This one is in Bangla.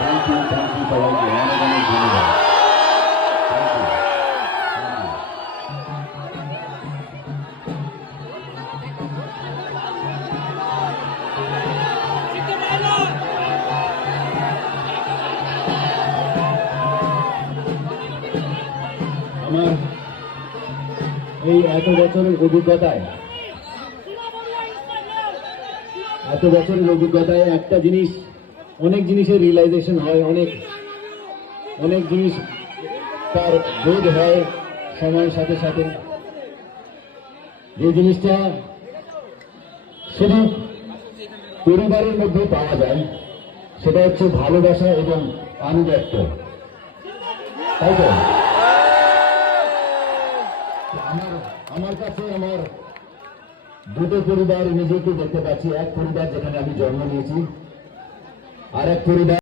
থ্যাংক ইউ সবাইকে অনেক অনেক ধন্যবাদ। আমার এই এত বছরের অভিজ্ঞতায় একটা জিনিস, অনেক জিনিসের রিয়েলাইজেশন হয়, অনেক জিনিস তার বোধ হয় সময়ের সাথে সাথে। যে জিনিসটা শুধু পরিবারের মধ্যে পাওয়া যায় সেটা হচ্ছে ভালোবাসা এবং আনুগত্য, তাই তো? আমার কাছে আমার দুটো পরিবার নিজেকে দেখতে পাচ্ছি। এক পরিবার যেখানে আমি জন্ম নিয়েছি, আর এক পরিবার